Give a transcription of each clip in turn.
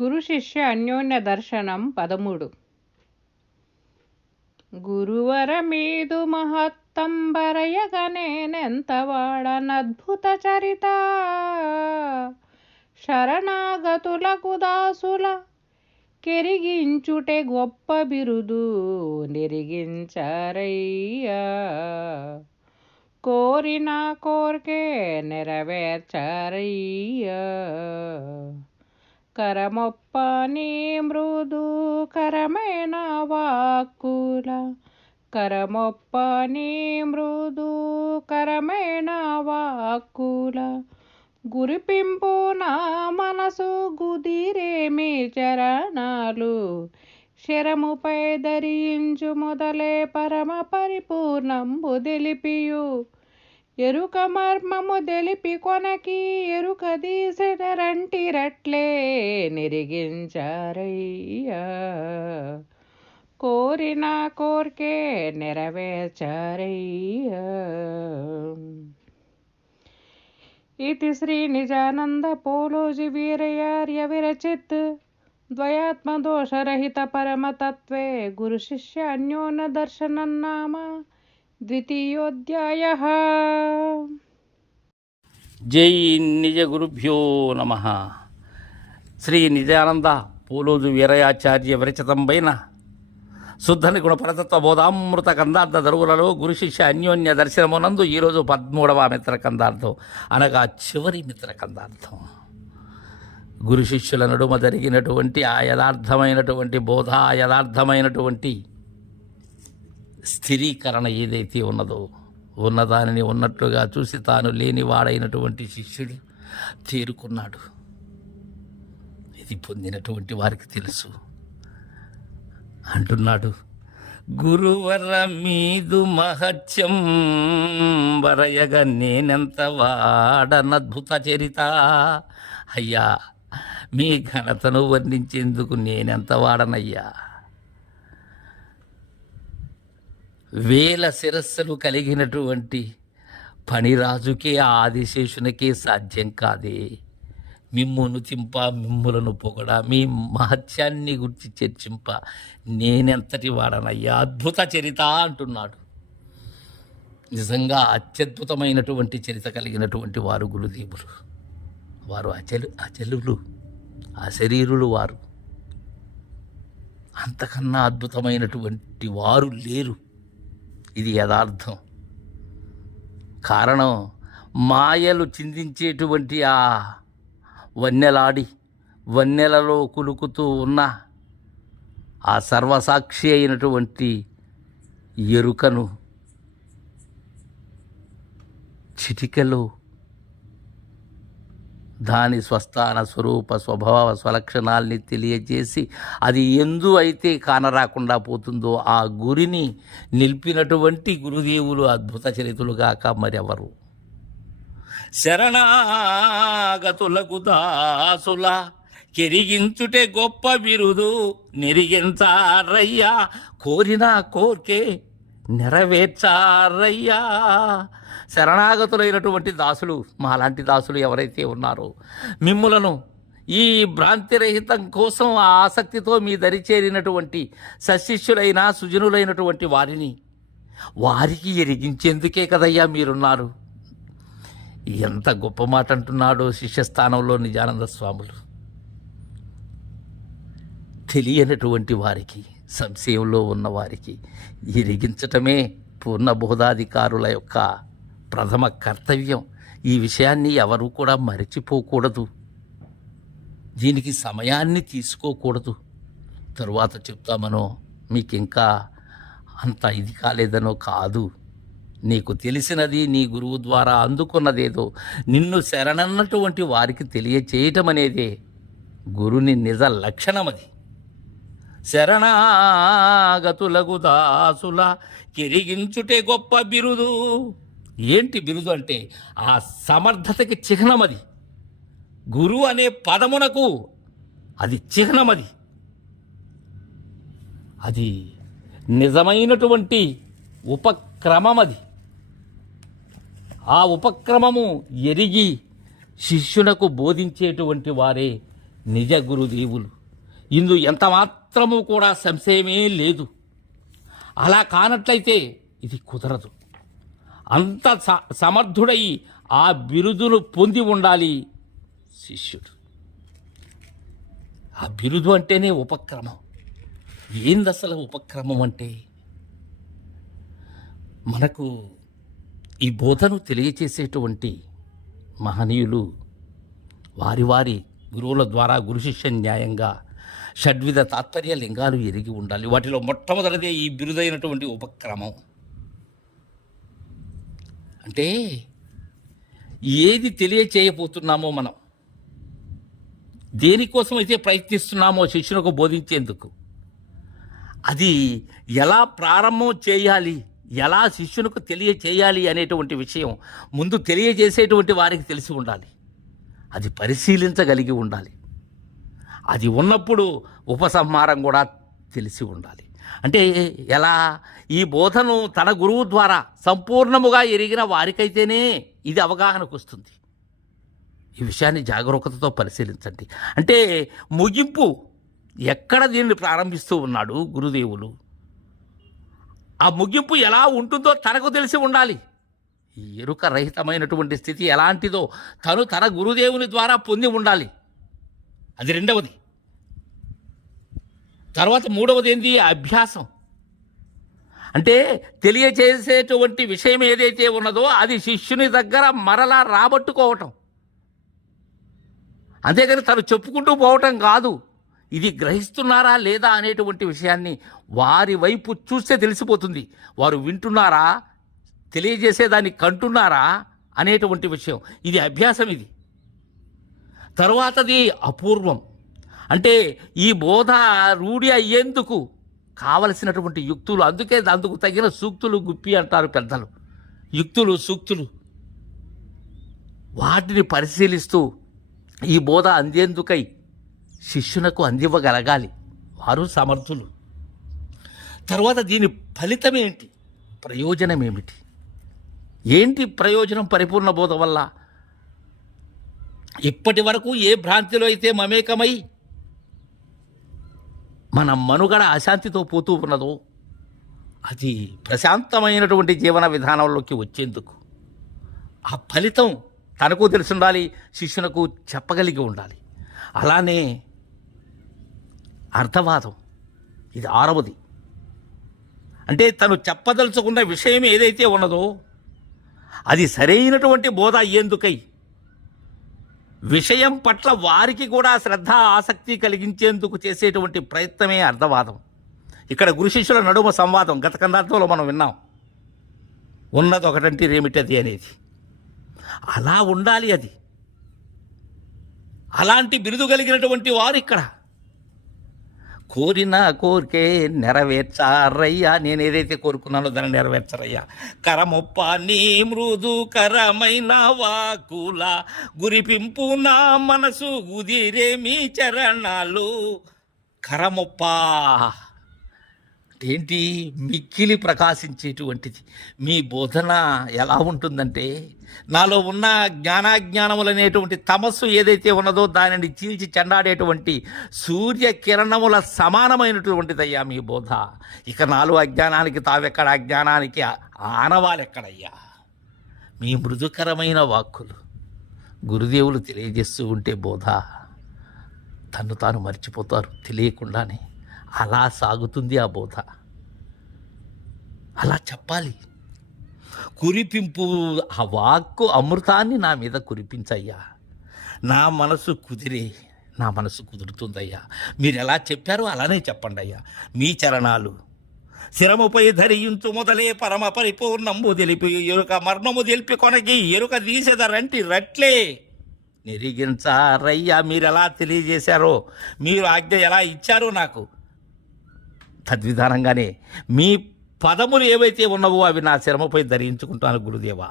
గురు శిష్య అన్యోన్య దర్శనం పదమూడు. గురువర మీదు మహత్తంబరయగనేనెంత వాడనద్భుత చరిత. శరణాగతులకు దాసుల కెరిగించుటే గొప్ప బిరుదు నెరిగించారయ్యా. కోరిన కోరికే నెరవేర్చారయ్యా. కరమొప్పని మృదు కరమైన వాక్కుల. కరమొప్పని మృదు కరమైన వాక్కుల. గురిపింపు నా మనసు గుదిరేమి చరణాలు. శరముపై ధరించు మొదలే పరమ పరిపూర్ణంబు తెలిపియు. ఎరుక మర్మము తెలిపి కొనకి ఎరుక తీసినరంటి రట్లే నెరిగించారయ్యా. కోరిన కోరికే నెరవేర్చారయ్యా. ఇది శ్రీ నిజానంద పోలోజి వీరయార్య విరచిత్ ద్వయాత్మదోషరహిత పరమతత్వే గురు శిష్య అన్యోన్య దర్శనం నామ ద్వితీయోధ్యాయ జై నిజ గురుభ్యో నమ శ్రీ నిజానంద పూలోజు వీరయాచార్య విరచితంపైన శుద్ధని గుణపరతత్వ బోధామృత కందార్థ దరువులలో గురు శిష్య అన్యోన్య దర్శనమునందు ఈరోజు పద్మూడవ మిత్ర కందార్థం అనగా చివరి మిత్ర కందార్థం। గురు శిష్యుల నడుమ జరిగినటువంటి ఆ యథార్థమైనటువంటి బోధ యథార్థమైనటువంటి స్థిరీకరణ ఏదైతే ఉన్నదో ఉన్నదానిని ఉన్నట్లుగా చూసి తాను లేనివాడైనటువంటి శిష్యుడు తేరుకున్నాడు. ఇది పొందినటువంటి వారికి తెలుసు. అంటున్నాడు గురువర మీదు మహత్యం వరయగ నేనెంత వాడనద్భుత చరిత? అయ్యా మీ ఘనతను వర్ణించేందుకు నేనెంత వాడనయ్యా? వేల శిరస్సులు కలిగినటువంటి పనిరాజుకే ఆదిశేషునికే సాధ్యం కాదే. మిమ్మును తింప మిమ్ములను పొగడ మీ మహత్యాన్ని గుర్తి చర్చింప. నేనెంతటి వాడనయ్యా? అద్భుత చరిత అంటున్నాడు. నిజంగా అత్యద్భుతమైనటువంటి చరిత కలిగినటువంటి వారు గురుదేవులు. వారు అచలు అచలులు అశరీరులు వారు. అంతకన్నా అద్భుతమైనటువంటి వారు లేరు. ఇది యథార్థం. కారణం మాయలు చిందించేటువంటి ఆ వన్నెలాడి వన్నెలలో కులుకుతూ ఉన్న ఆ సర్వసాక్షి అయినటువంటి ఎరుకను చిటికలో దాని స్వస్థాన స్వరూప స్వభావ స్వలక్షణాల్ని తెలియజేసి అది ఎందు అయితే కానరాకుండా పోతుందో ఆ గురిని నిలిపినటువంటి గురుదేవులు అద్భుత చరితులుగాక మరెవరు? శరణాగతులకు దాసుల కెరిగించుటే గొప్ప బిరుదు నెరిగించారయ్యా. కోరినా కోర్కే నెరవేర్చారయ్యా. శరణాగతులైనటువంటి దాసులు మాలాంటి దాసులు ఎవరైతే ఉన్నారో మిమ్ములను ఈ భ్రాంతిరహితం కోసం ఆ ఆసక్తితో మీ దరి చేరినటువంటి సశిష్యులైన సుజనులైనటువంటి వారిని వారికి ఎరిగించేందుకే కదయ్యా మీరున్నారు. ఎంత గొప్ప మాట అంటున్నాడో శిష్యస్థానంలో నిజానంద స్వాములు. తెలియనటువంటి వారికి సంశయంలో ఉన్న వారికి ఎరిగించటమే పూర్ణ బోధాధికారుల యొక్క ప్రథమ కర్తవ్యం. ఈ విషయాన్ని ఎవరు కూడా మరచిపోకూడదు. దీనికి సమయాన్ని తీసుకోకూడదు. తరువాత చెప్తామనో మీకు ఇంకా అంత ఇది కాలేదనో కాదు. నీకు తెలిసినది నీ గురువు ద్వారా అందుకున్నదేదో నిన్ను శరణన్నటువంటి వారికి తెలియచేయటం అనేదే గురుని నిజ లక్షణమది. శరణాగతులగు దాసుల కిరిగించుటే గొప్ప బిరుదు. ఏంటి బిరుదు అంటే ఆ సమర్థతకి చిహ్నమది. గురు అనే పదమునకు అది చిహ్నమది. అది నిజమైనటువంటి ఉపక్రమం అది ఆ ఉపక్రమము ఎరిగి శిష్యునకు బోధించేటువంటి వారే నిజ గురుదేవులు. ఇందు ఎంత మాత్రము కూడా సంశయమే లేదు. అలా కానట్లయితే ఇది కుదరదు. అంత స- సమర్థుడై ఆ బిరుదును పొంది ఉండాలి శిష్యుడు. ఆ బిరుదు అంటేనే ఉపక్రమం. ఏంది అసలు ఉపక్రమం అంటే? మనకు ఈ బోధను తెలియచేసేటువంటి మహనీయులు వారి వారి గురువుల ద్వారా గురు శిష్య న్యాయంగా షడ్విధ తాత్పర్య లింగాలు ఎరిగి ఉండాలి. వాటిలో మొట్టమొదటిదే ఈ బిరుదైనటువంటి ఉపక్రమం. అంటే ఏది తెలియచేయబోతున్నామో మనం? దేనికోసం అయితే ప్రయత్నిస్తున్నామో శిష్యులకు బోధించేందుకు? అది ఎలా ప్రారంభం చేయాలి? ఎలా శిష్యునికి తెలియచేయాలి అనేటువంటి విషయం ముందు తెలియజేసేటువంటి వారికి తెలిసి ఉండాలి. అది పరిశీలించగలిగి ఉండాలి. అది ఉన్నప్పుడు ఉపసంహారం కూడా తెలిసి ఉండాలి. అంటే ఎలా? ఈ బోధను తన గురువు ద్వారా సంపూర్ణముగా ఎరిగిన వారికైతేనే ఇది అవగాహనకు వస్తుంది. ఈ విషయాన్ని జాగరూకతతో పరిశీలించండి. అంటే ముగింపు ఎక్కడ దీన్ని ప్రారంభిస్తూ ఉన్నాడు గురుదేవులు? ఆ ముగింపు ఎలా ఉంటుందో తనకు తెలిసి ఉండాలి. ఎరుక రహితమైనటువంటి స్థితి ఎలాంటిదో తను తన గురుదేవుని ద్వారా పొంది ఉండాలి. అది రెండవది. తర్వాత మూడవది ఏంది అభ్యాసం. అంటే తెలియచేసేటువంటి విషయం ఏదైతే ఉన్నదో అది శిష్యుని దగ్గర మరలా రాబట్టుకోవటం. అంతేగాని తను చెప్పుకుంటూ పోవటం కాదు. ఇది గ్రహిస్తున్నారా లేదా అనేటువంటి విషయాన్ని వారి వైపు చూస్తే తెలిసిపోతుంది. వారు వింటున్నారా? తెలియజేసేదాన్ని కంటున్నారా? అనేటువంటి విషయం. ఇది అభ్యాసం ఇది. తర్వాతది అపూర్వం. అంటే ఈ బోధ రూఢి అయ్యేందుకు కావలసినటువంటి యుక్తులు అందుకే అందుకు తగిన సూక్తులు గుప్పి అంటారు పెద్దలు. యుక్తులు సూక్తులు. వాటిని పరిశీలిస్తూ ఈ బోధ అందేందుకై శిష్యునకు అందివ్వగలగాలి. వారు సమర్థులు. తర్వాత దీని ఫలితం ఏంటి? ప్రయోజనం ఏమిటి? ఏంటి ప్రయోజనం పరిపూర్ణ బోధ వల్ల? ఇప్పటి వరకు ఏ భ్రాంతిలో అయితే మమేకమై మన మనుగడ అశాంతితో పోతూ ఉన్నదో అది ప్రశాంతమైనటువంటి జీవన విధానంలోకి వచ్చేందుకు ఆ ఫలితం తనకు తెలిసి ఉండాలి శిష్యునకు చెప్పగలిగి ఉండాలి. అలానే అర్థవాదం ఇది ఆరవది. అంటే తను చెప్పదలుచుకున్న విషయం ఏదైతే ఉన్నదో అది సరైనటువంటి బోధ అయ్యేందుకై విషయం పట్ల వారికి కూడా శ్రద్ధ ఆసక్తి కలిగించేందుకు చేసేటువంటి ప్రయత్నమే అర్థవాదం. ఇక్కడ గురు శిష్యుల నడుమ సంవాదం గత కందార్థంలో మనం విన్నాం. ఉన్నది ఒకటంటే ఏమిటది అనేది. అలా ఉండాలి అది. అలాంటి బిరుదు కలిగినటువంటి వారు ఇక్కడ. కోరిన కోరికే నెరవేర్చారయ్యా. నేను ఏదైతే కోరుకున్నానో దాన్ని నెరవేర్చరయ్యా. కరమొప్ప నీ మృదు కరమైన వాకుల గురిపింపు నా మనసు గుదిరే మీ చరణాలు. కరమొప్ప. ఏంటి మిక్కిలి ప్రకాశించేటువంటిది? మీ బోధన ఎలా ఉంటుందంటే నాలో ఉన్న జ్ఞానాజ్ఞానములనేటువంటి తమస్సు ఏదైతే ఉన్నదో దానిని చీల్చి చెండాడేటువంటి సూర్య కిరణముల సమానమైనటువంటిదయ్యా మీ బోధ. ఇక నాలో అజ్ఞానానికి తావెక్కడ? అజ్ఞానానికి ఆనవాలెక్కడయ్యా? మీ మృదుకరమైన వాక్కులు గురుదేవులు తెలియజేస్తూ ఉంటే బోధ తను తాను మర్చిపోతారు తెలియకుండానే. అలా సాగుతుంది ఆ బోధ. అలా చెప్పాలి. కురిపింపు ఆ వాక్కు అమృతాన్ని నా మీద కురిపించయ్యా. నా మనసు కుదిరే నా మనసు కుదురుతుందయ్యా. మీరు ఎలా చెప్పారో అలానే చెప్పండి అయ్యా మీ చరణాలు. శిరముపై ధరించు మొదలే పరమ పరిపూర్ణంబు తెలిపి ఎరుక మర్ణము తెలిపి కొనకి ఎరుక తీసేదరంటి రట్లే. నిరిగించారయ్యా మీరు ఎలా తెలియజేశారో మీరు ఆజ్ఞ ఎలా ఇచ్చారో నాకు. తద్విధానంగానే మీ పదములు ఏవైతే ఉన్నవో అవి నా శ్రమపై ధరించుకుంటాను గురుదేవా.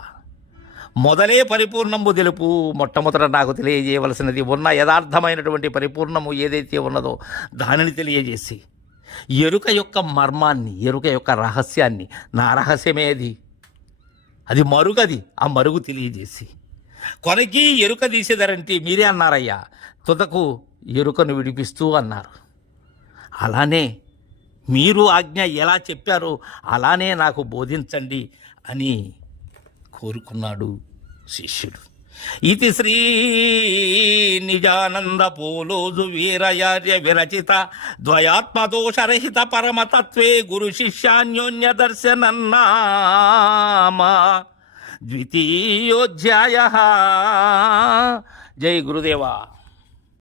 మొదలే పరిపూర్ణము తెలుపు మొట్టమొదట నాకు తెలియజేయవలసినది ఉన్న యథార్థమైనటువంటి పరిపూర్ణము ఏదైతే ఉన్నదో దానిని తెలియజేసి ఎరుక యొక్క మర్మాన్ని ఎరుక యొక్క రహస్యాన్ని నా రహస్యమే అది. అది మరుగది ఆ మరుగు తెలియజేసి. కొనకి ఎరుక తీసేదారంటే మీరే అన్నారయ్యా తుదకు ఎరుకను విడిపిస్తూ అన్నారు. అలానే మీరు ఆజ్ఞ ఎలా చెప్పారో అలానే నాకు బోధించండి అని కోరుకున్నాడు శిష్యుడు. ఇది శ్రీ నిజానంద పోలోజు వీరయార్య విరచిత ద్వయాత్మదోషరహిత పరమతత్వే గురు శిష్యాన్యోన్య దర్శనన్నామా. ద్వితీయోధ్యాయ. జై గురుదేవా.